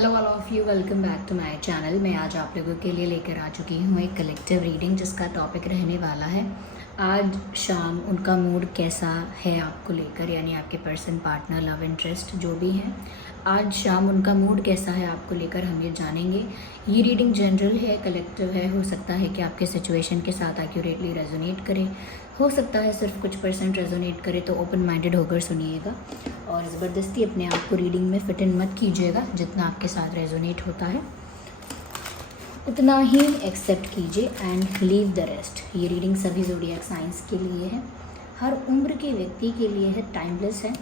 Hello all of you, welcome back to my channel. मैं आज आप लोगों के लिए लेकर आ चुकी हूँ एक कलेक्टिव रीडिंग जिसका टॉपिक रहने वाला है आज शाम उनका मूड कैसा है आपको लेकर, यानी आपके पर्सन, पार्टनर, लव इंटरेस्ट जो भी हैं, आज शाम उनका मूड कैसा है आपको लेकर हम ये जानेंगे। ये रीडिंग जनरल है, कलेक्टिव है, हो सकता है कि आपके सिचुएशन के साथ एक्यूरेटली रेजोनेट करे, हो सकता है सिर्फ कुछ % रेजोनेट करे, तो ओपन माइंडेड होकर सुनिएगा और ज़बरदस्ती अपने आप को रीडिंग में फिट इन मत कीजिएगा। जितना आपके साथ रेजोनेट होता है उतना ही एक्सेप्ट कीजिए एंड लीव द रेस्ट। ये रीडिंग सभी ज़ोडिएक साइंस के लिए है, हर उम्र के व्यक्ति के लिए है, टाइमलेस है।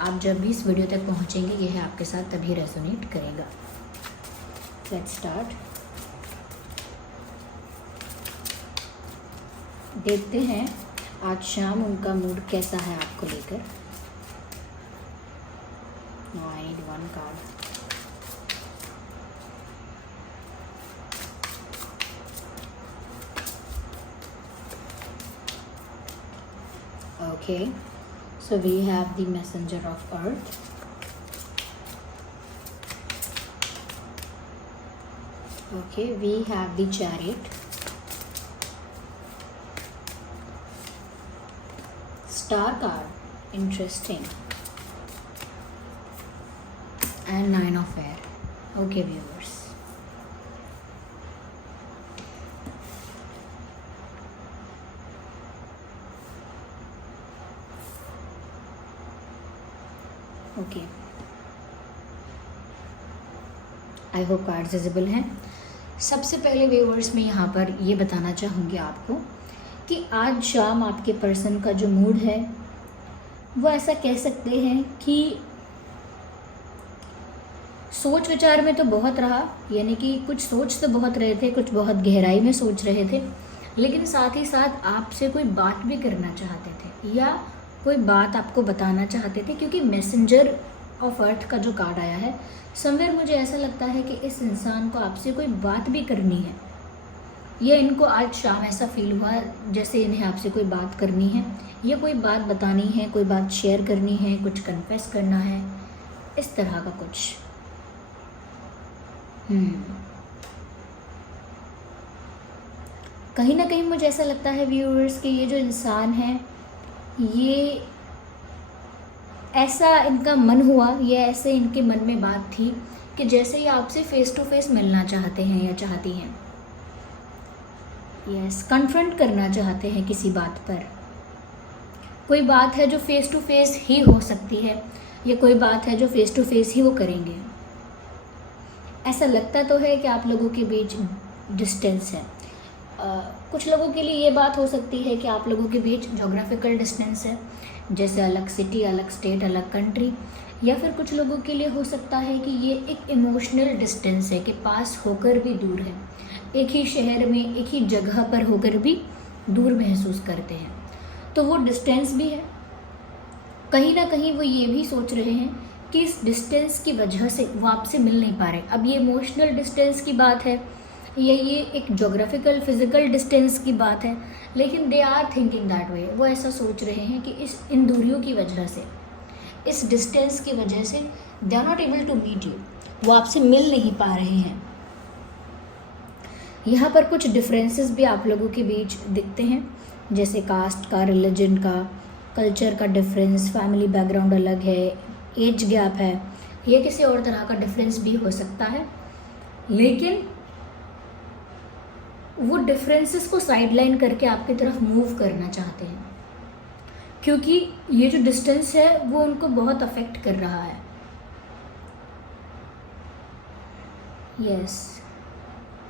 आप जब भी इस वीडियो तक पहुँचेंगे यह आपके साथ तभी रेजोनेट करेगा। Let's start. देखते हैं आज शाम उनका मूड कैसा है आपको लेकर। No, I need one card. Okay, so we have the messenger of earth. Okay, we have the chariot. Star card, interesting. And 9 of air. Okay viewers, okay, I hope cards visible हैं। सबसे पहले viewers मैं यहाँ पर ये बताना चाहूँगी आपको कि आज शाम आपके पर्सन का जो मूड है वो ऐसा कह सकते हैं कि सोच विचार में तो बहुत रहा, यानी कि कुछ सोच तो बहुत रहे थे, कुछ बहुत गहराई में सोच रहे थे, लेकिन साथ ही साथ आपसे कोई बात भी करना चाहते थे या कोई बात आपको बताना चाहते थे, क्योंकि मैसेंजर ऑफ अर्थ का जो कार्ड आया है, समवेयर मुझे ऐसा लगता है कि इस इंसान को आपसे कोई बात भी करनी है या इनको आज शाम ऐसा फील हुआ जैसे इन्हें आपसे कोई बात करनी है या कोई बात बतानी है, कोई बात शेयर करनी है, कुछ कन्फेस करना है, इस तरह का कुछ। कहीं ना कहीं मुझे ऐसा लगता है व्यूअर्स कि ये जो इंसान है, ये ऐसा इनका मन हुआ या ऐसे इनके मन में बात थी कि जैसे ये आपसे फेस टू फेस मिलना चाहते हैं या चाहती हैं, यस, कन्फ्रंट करना चाहते हैं किसी बात पर। कोई बात है जो फेस टू फेस ही हो सकती है या कोई बात है जो फेस टू फेस ही वो करेंगे। ऐसा लगता तो है कि आप लोगों के बीच डिस्टेंस है। कुछ लोगों के लिए ये बात हो सकती है कि आप लोगों के बीच जोग्राफिकल डिस्टेंस है, जैसे अलग सिटी, अलग स्टेट, अलग कंट्री, या फिर कुछ लोगों के लिए हो सकता है कि ये एक इमोशनल डिस्टेंस है कि पास होकर भी दूर है, एक ही शहर में, एक ही जगह पर होकर भी दूर महसूस करते हैं। तो वो डिस्टेंस भी है। कहीं ना कहीं वो ये भी सोच रहे हैं कि इस डिस्टेंस की वजह से वो आपसे मिल नहीं पा रहे। अब ये इमोशनल डिस्टेंस की बात है या ये एक जोग्राफिकल फिजिकल डिस्टेंस की बात है, लेकिन they are thinking that way. वो ऐसा सोच रहे हैं कि इन दूरियों की वजह से, इस डिस्टेंस की वजह से they are not able to meet you, वो आपसे मिल नहीं पा रहे हैं। यहाँ पर कुछ डिफरेंसेस भी आप लोगों के बीच दिखते हैं, जैसे कास्ट का, रिलीजन का, कल्चर का डिफरेंस, फैमिली बैकग्राउंड अलग है, एज गैप है, या किसी और तरह का डिफरेंस भी हो सकता है। लेकिन वो डिफरेंसेस को साइडलाइन करके आपकी तरफ मूव करना चाहते हैं, क्योंकि ये जो डिस्टेंस है वो उनको बहुत अफेक्ट कर रहा है। Yes,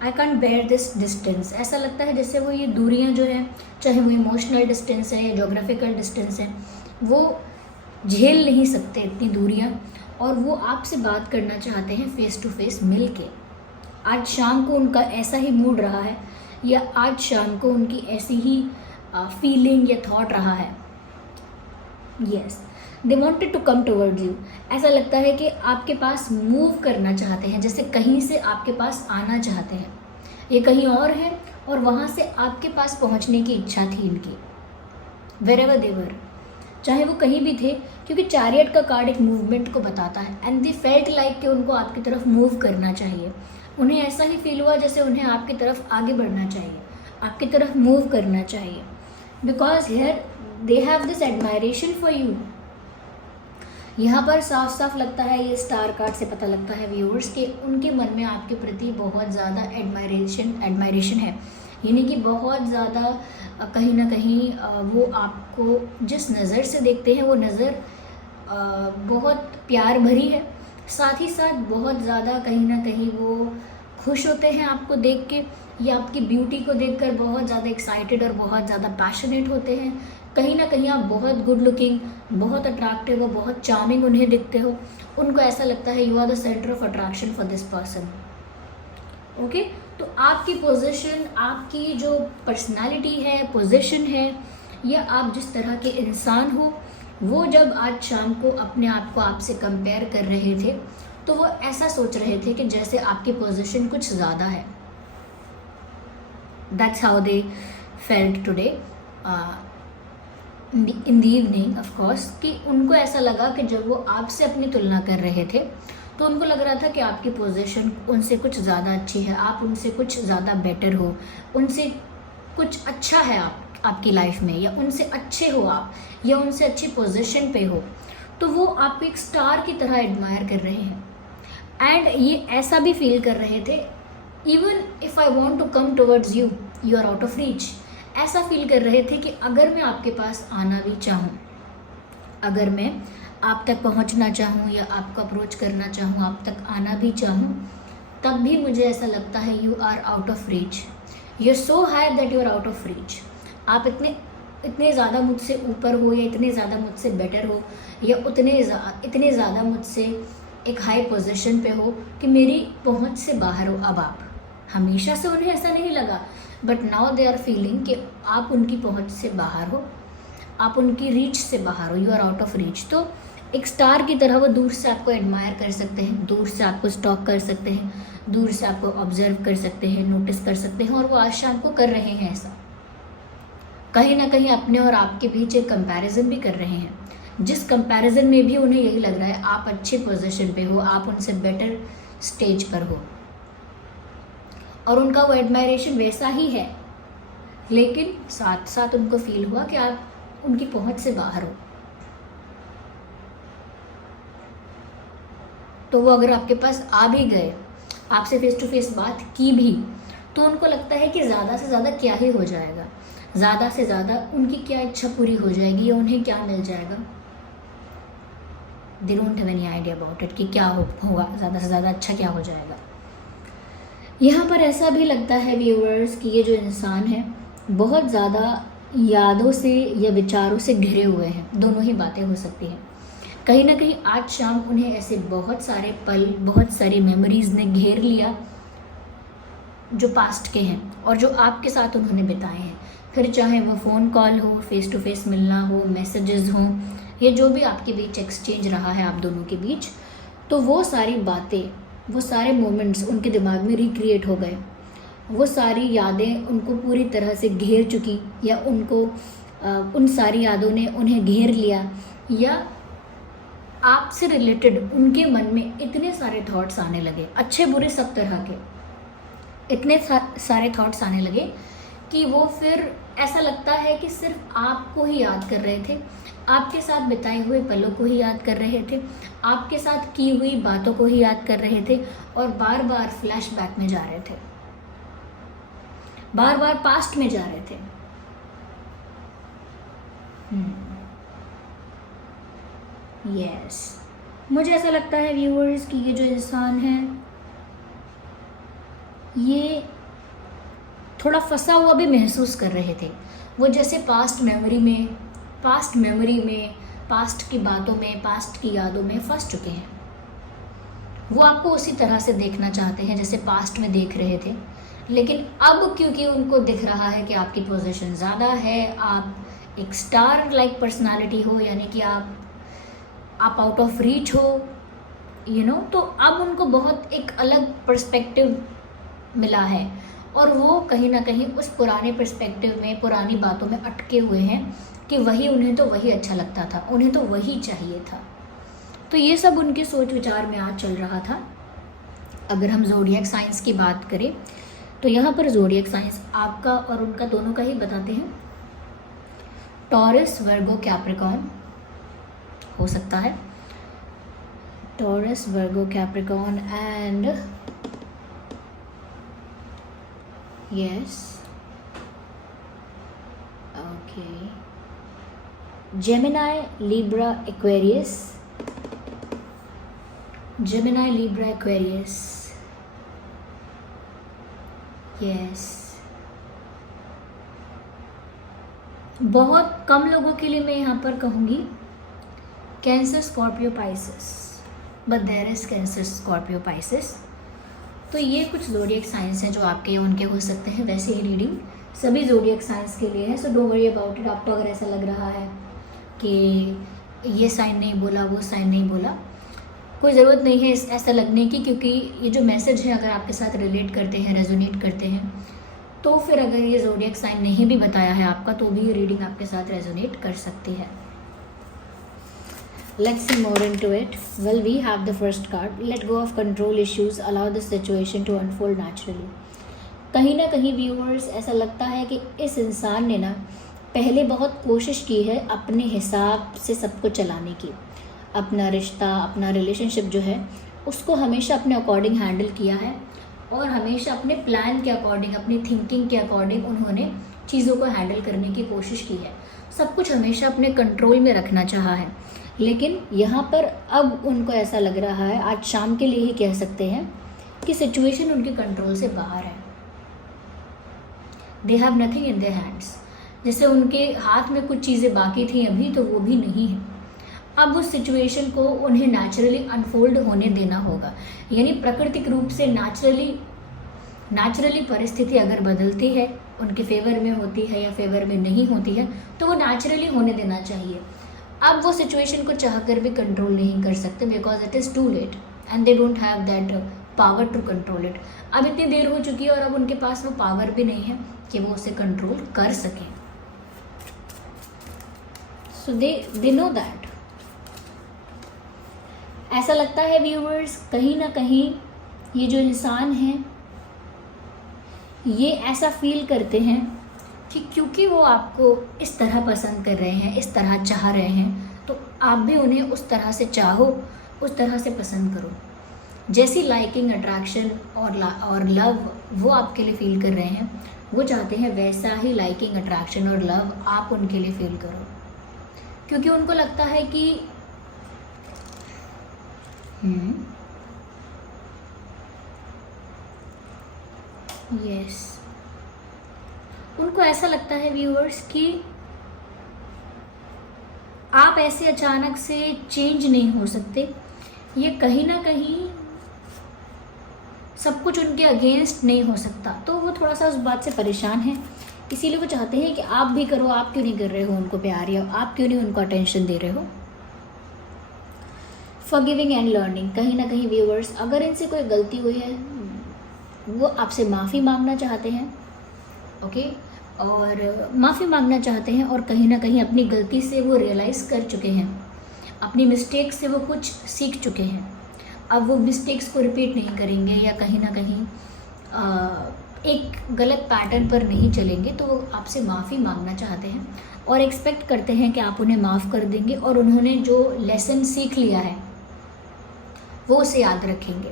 I can't bear this distance. ऐसा लगता है जैसे वो ये दूरियां जो हैं, चाहे वो इमोशनल डिस्टेंस है या जोग्राफिकल डिस्टेंस है, वो झेल नहीं सकते इतनी दूरियां, और वो आपसे बात करना चाहते हैं फेस टू फेस मिल के। आज शाम को उनका ऐसा ही मूड रहा है या आज शाम को उनकी ऐसी ही फीलिंग या थॉट रहा है। Yes, they wanted to come towards you. ऐसा लगता है कि आपके पास मूव करना चाहते हैं, जैसे कहीं से आपके पास आना चाहते हैं। ये कहीं और है और वहाँ से आपके पास पहुँचने की इच्छा थी इनकी। वेरेवर दे वर, चाहे वो कहीं भी थे, क्योंकि चैरियट का कार्ड एक मूवमेंट को बताता है। एंड दे फेल्ट लाइक कि उनको आपकी तरफ मूव करना चाहिए। उन्हें ऐसा ही फील हुआ जैसे उन्हें आपकी तरफ आगे बढ़ना चाहिए, आपकी तरफ मूव करना चाहिए, because here they have this admiration for you. यहाँ पर साफ साफ लगता है, ये स्टार कार्ड से पता लगता है व्यूअर्स के उनके मन में आपके प्रति बहुत ज़्यादा एडमायरेशन है, यानी कि बहुत ज़्यादा कहीं ना कहीं वो आपको जिस नज़र से देखते हैं वो नज़र बहुत प्यार भरी है, साथ ही साथ बहुत ज़्यादा कहीं ना कहीं वो खुश होते हैं आपको देख के, या आपकी ब्यूटी को देखकर बहुत ज़्यादा एक्साइटेड और बहुत ज़्यादा पैशनेट होते हैं। कहीं ना कहीं आप बहुत गुड लुकिंग, बहुत अट्रैक्टिव हो, बहुत चार्मिंग उन्हें दिखते हो। उनको ऐसा लगता है you are the centre of attraction for this person. Okay, तो आपकी पोजीशन, आपकी जो पर्सनालिटी है, पोजीशन है, या आप जिस तरह के इंसान हो, वो जब आज शाम को अपने आप को आपसे कंपेयर कर रहे थे तो वो ऐसा सोच रहे थे कि जैसे आपकी पोजीशन कुछ ज़्यादा है। That's how they felt today in the evening of course, कि उनको ऐसा लगा कि जब वो आपसे अपनी तुलना कर रहे थे तो उनको लग रहा था कि आपकी पोजीशन उनसे कुछ ज़्यादा अच्छी है, आप उनसे कुछ ज़्यादा बेटर हो, उनसे कुछ अच्छा है आपकी लाइफ में, या उनसे अच्छे हो आप, या उनसे अच्छी पोजीशन पे हो। तो वो आपको एक स्टार की तरह एडमायर कर रहे हैं। एंड ये ऐसा भी फील कर रहे थे, even if I want to come towards you, you are out of reach. ऐसा फील कर रहे थे कि अगर मैं आपके पास आना भी चाहूँ, अगर मैं आप तक पहुँचना चाहूँ या आपको अप्रोच करना चाहूँ, आप तक आना भी चाहूँ, तब भी मुझे ऐसा लगता है you are out of reach, you are so high that you are out of reach. आप इतने ज़्यादा मुझसे ऊपर हो, या इतने ज़्यादा मुझसे बेटर हो, या इतने ज़्यादा मुझसे एक हाई पोजीशन पे हो कि मेरी पहुंच से बाहर हो। अब आप, हमेशा से उन्हें ऐसा नहीं लगा, but now they are feeling कि आप उनकी पहुंच से बाहर हो, आप उनकी रीच से बाहर हो, you are out of reach. तो एक स्टार की तरह वो दूर से आपको एडमायर कर सकते हैं, दूर से आपको स्टॉक कर सकते हैं, दूर से आपको ऑब्जर्व कर सकते हैं, नोटिस कर सकते हैं, और वो आज शाम को कर रहे हैं ऐसा। कहीं ना कहीं अपने और आपके बीच एक कंपैरिजन भी कर रहे हैं, जिस कंपैरिजन में भी उन्हें यही लग रहा है आप अच्छे पोजीशन पे हो, आप उनसे बेटर स्टेज पर हो, और उनका वो एडमायरेशन वैसा ही है, लेकिन साथ साथ उनको फील हुआ कि आप उनकी पहुंच से बाहर हो। तो वो अगर आपके पास आ भी गए, आपसे फेस टू फेस बात की भी, तो उनको लगता है कि ज़्यादा से ज़्यादा क्या ही हो जाएगा, ज़्यादा से ज़्यादा उनकी क्या इच्छा पूरी हो जाएगी, या उन्हें क्या मिल जाएगा। दे don't have any idea about it कि क्या होगा, ज़्यादा से ज़्यादा अच्छा क्या हो जाएगा। यहाँ पर ऐसा भी लगता है व्यूअर्स कि ये जो इंसान है बहुत ज़्यादा यादों से या विचारों से घिरे हुए हैं। दोनों ही बातें हो सकती हैं। कहीं ना कहीं आज शाम उन्हें ऐसे बहुत सारे पल, बहुत सारी मेमोरीज़ ने घेर लिया जो पास्ट के हैं और जो आपके साथ उन्होंने बिताए हैं। फिर चाहे वो फ़ोन कॉल हो, फेस टू फेस मिलना हो, मैसेजेस हों, या जो भी आपके बीच एक्सचेंज रहा है आप दोनों के बीच, तो वो सारी बातें, वो सारे मोमेंट्स उनके दिमाग में रिक्रिएट हो गए। वो सारी यादें उनको पूरी तरह से घेर चुकी, या उनको उन सारी यादों ने उन्हें घेर लिया, या आपसे रिलेटेड उनके मन में इतने सारे थॉट्स आने लगे, अच्छे बुरे सब तरह के इतने सारे थॉट्स आने लगे कि वो फिर ऐसा लगता है कि सिर्फ आपको ही याद कर रहे थे, आपके साथ बिताए हुए पलों को ही याद कर रहे थे, आपके साथ की हुई बातों को ही याद कर रहे थे, और बार बार फ्लैशबैक में जा रहे थे, बार बार पास्ट में जा रहे थे। यस, मुझे ऐसा लगता है व्यूअर्स कि ये जो इंसान है ये थोड़ा फंसा हुआ भी महसूस कर रहे थे। वो जैसे पास्ट मेमोरी में, पास्ट की बातों में, पास्ट की यादों में फंस चुके हैं। वो आपको उसी तरह से देखना चाहते हैं जैसे पास्ट में देख रहे थे, लेकिन अब क्योंकि उनको दिख रहा है कि आपकी पोजीशन ज़्यादा है, आप एक स्टार लाइक पर्सनालिटी हो, यानी कि आप आउट ऑफ रीच हो, तो अब उनको बहुत एक अलग पर्सपेक्टिव मिला है, और वो कहीं ना कहीं उस पुराने पर्सपेक्टिव में, पुरानी बातों में अटके हुए हैं कि उन्हें तो वही अच्छा लगता था, उन्हें तो वही चाहिए था। तो ये सब उनके सोच विचार में आज चल रहा था। अगर हम ज़ोडिएक साइंस की बात करें तो यहाँ पर ज़ोडिएक साइंस आपका और उनका दोनों का ही बताते हैं। टॉरस, वर्गो, कैप्रिकॉर्न हो सकता है। Taurus, Virgo, Capricorn and yes, okay, Gemini, Libra, Aquarius, Gemini, Libra, Aquarius, yes. बहुत कम लोगों के लिए मैं यहाँ पर कहूँगी Cancer, Scorpio, Pisces, but there is Cancer, Scorpio, Pisces. तो ये कुछ ज़ोडिएक साइंस हैं जो आपके या उनके हो सकते हैं। वैसे ही रीडिंग सभी ज़ोडिएक साइंस के लिए है, so don't worry about it. आपको अगर ऐसा लग रहा है कि ये साइन नहीं बोला, वो साइन नहीं बोला, कोई ज़रूरत नहीं है ऐसा लगने की, क्योंकि ये जो मैसेज है अगर आपके साथ रिलेट करते हैं, रेजोनेट करते हैं, तो फिर अगर ये ज़ोडिएक साइन नहीं भी बताया है आपका तो भी ये रीडिंग आपके साथ रेजोनेट कर सकती है। Let's see more into it. Well, we have the first card. Let go of control issues. Allow the situation to unfold naturally. कहीं ना कहीं व्यूअर्स ऐसा लगता है कि इस इंसान ने ना पहले बहुत कोशिश की है अपने हिसाब से सबको चलाने की। अपना रिश्ता, अपना रिलेशनशिप जो है उसको हमेशा अपने अकॉर्डिंग हैंडल किया है और हमेशा अपने प्लान के अकॉर्डिंग, अपनी थिंकिंग के अकॉर्डिंग उन्होंने चीज़ों को हैंडल करने की कोशिश की है। सब कुछ हमेशा अपने कंट्रोल में रखना चाहा है, लेकिन यहाँ पर अब उनको ऐसा लग रहा है, आज शाम के लिए ही कह सकते हैं, कि सिचुएशन उनके कंट्रोल से बाहर है। They have nothing in their hands. जैसे उनके हाथ में कुछ चीज़ें बाकी थी अभी, तो वो भी नहीं है। अब उस सिचुएशन को उन्हें नेचुरली अनफोल्ड होने देना होगा, यानी प्राकृतिक रूप से नेचुरली परिस्थिति अगर बदलती है, उनके फेवर में होती है या फेवर में नहीं होती है, तो वो नेचुरली होने देना चाहिए। अब वो सिचुएशन को चाहकर भी कंट्रोल नहीं कर सकते, because it is too late and they don't have that power to control it. अब इतनी देर हो चुकी है और अब उनके पास वो पावर भी नहीं है कि वो उसे कंट्रोल कर सकें। सो दे नो दैट। ऐसा लगता है व्यूअर्स, कहीं ना कहीं ये जो इंसान हैं ये ऐसा फील करते हैं कि क्योंकि वो आपको इस तरह पसंद कर रहे हैं, इस तरह चाह रहे हैं, तो आप भी उन्हें उस तरह से चाहो, उस तरह से पसंद करो। जैसी लाइकिंग, अट्रैक्शन और लव वो आपके लिए फील कर रहे हैं, वो चाहते हैं वैसा ही लाइकिंग, अट्रैक्शन और लव आप उनके लिए फील करो। क्योंकि उनको लगता है कि यस, उनको ऐसा लगता है व्यूअर्स कि आप ऐसे अचानक से चेंज नहीं हो सकते। ये कहीं ना कहीं सब कुछ उनके अगेंस्ट नहीं हो सकता, तो वो थोड़ा सा उस बात से परेशान है। इसीलिए वो चाहते हैं कि आप भी करो, आप क्यों नहीं कर रहे हो उनको प्यार, या आप क्यों नहीं उनको अटेंशन दे रहे हो। फॉरगिविंग एंड लर्निंग, कहीं ना कहीं व्यूअर्स अगर इनसे कोई गलती हुई है वो आपसे माफ़ी मांगना चाहते हैं, ओके, और माफ़ी मांगना चाहते हैं, और कहीं ना कहीं अपनी गलती से वो रियलाइज़ कर चुके हैं, अपनी मिस्टेक से वो कुछ सीख चुके हैं। अब वो मिस्टेक्स को रिपीट नहीं करेंगे या कहीं ना कहीं एक गलत पैटर्न पर नहीं चलेंगे, तो वो आपसे माफ़ी मांगना चाहते हैं और एक्सपेक्ट करते हैं कि आप उन्हें माफ़ कर देंगे और उन्होंने जो लेसन सीख लिया है वो उसे याद रखेंगे।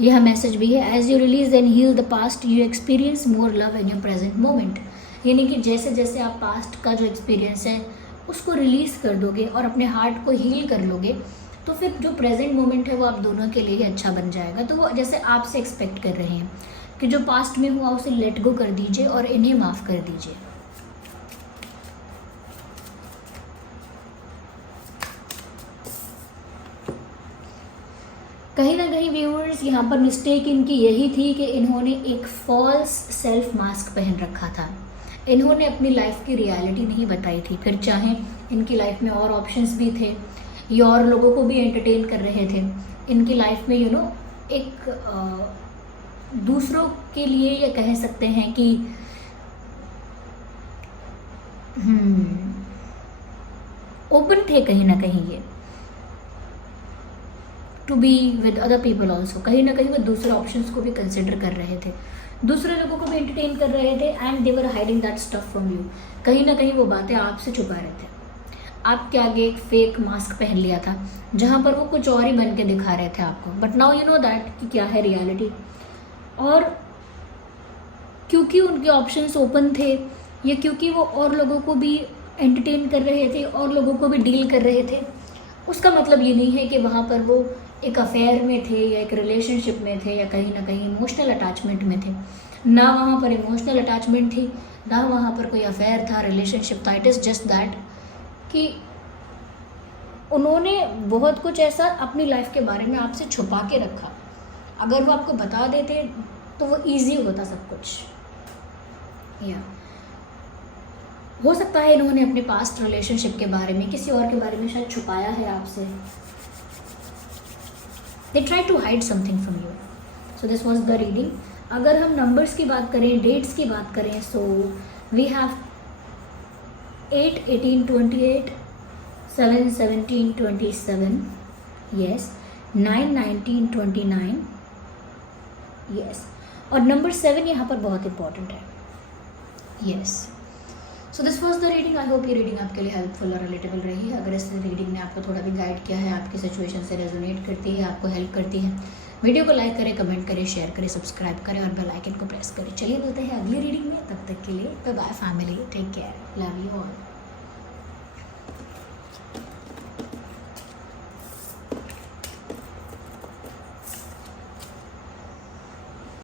यह मैसेज भी है, as you release and heal the past you experience more love in your present moment. यानी कि जैसे जैसे आप पास्ट का जो एक्सपीरियंस है उसको रिलीज़ कर दोगे और अपने हार्ट को हील कर लोगे, तो फिर जो प्रेजेंट मोमेंट है वो आप दोनों के लिए ही अच्छा बन जाएगा। तो वो जैसे आपसे एक्सपेक्ट कर रहे हैं कि जो पास्ट में हुआ उसे लेट गो कर दीजिए और इन्हें माफ़ कर दीजिए। कहीं ना कहीं व्यूअर्स यहाँ पर मिस्टेक इनकी यही थी कि इन्होंने एक फॉल्स सेल्फ मास्क पहन रखा था। इन्होंने अपनी लाइफ की रियलिटी नहीं बताई थी। फिर चाहे इनकी लाइफ में और ऑप्शंस भी थे, ये और लोगों को भी एंटरटेन कर रहे थे, इनकी लाइफ में एक दूसरों के लिए ये कह सकते हैं कि ओपन थे कहीं ना कहीं ये to be with other people also. कहीं ना कहीं वो दूसरे ऑप्शंस को भी कंसिडर कर रहे थे, दूसरे लोगों को भी एंटरटेन कर रहे थे, and they were hiding that stuff from you. कहीं ना कहीं वो बातें आपसे छुपा रहे थे, आपके आगे एक फेक मास्क पहन लिया था जहाँ पर वो कुछ और ही बन के दिखा रहे थे आपको, but now you know that कि क्या है रियलिटी। और क्योंकि उनके ऑप्शंस ओपन थे, या क्योंकि वो और लोगों को भी एंटरटेन कर रहे थे और लोगों को भी डील कर रहे थे, उसका मतलब ये नहीं है कि वहाँ पर वो एक अफेयर में थे या एक रिलेशनशिप में थे या कहीं ना कहीं इमोशनल अटैचमेंट में थे। ना वहाँ पर इमोशनल अटैचमेंट थी, ना वहाँ पर कोई अफेयर था, रिलेशनशिप था। इट इज़ जस्ट दैट कि उन्होंने बहुत कुछ ऐसा अपनी लाइफ के बारे में आपसे छुपा के रखा। अगर वो आपको बता देते तो वो ईजी होता सब कुछ। या हो सकता है इन्होंने अपने पास्ट रिलेशनशिप के बारे में, किसी और के बारे में शायद छुपाया है आपसे। They try to hide something from you. So this was the reading. अगर हम नंबर्स की बात करें, डेट्स की बात करें, so we have 8, 18, 28, 7, 17, 27, yes, 9, 19, 29, yes, और नंबर 7 यहाँ पर बहुत इंपॉर्टेंट है, yes। So this was the reading. I hope ये रीडिंग आपके लिए हेल्पफुल और रिलेटेबल रही है। अगर इस रीडिंग ने आपको थोड़ा भी गाइड किया है, आपकी सिचुएशन से रेजोनेट करती है, आपको हेल्प करती है, वीडियो को लाइक करें, कमेंट करें, शेयर करें, सब्सक्राइब करें और बेल आइकन को प्रेस करें। चलिए मिलते हैं अगली रीडिंग में, तब तक के लिए bye bye family, take care, love you all.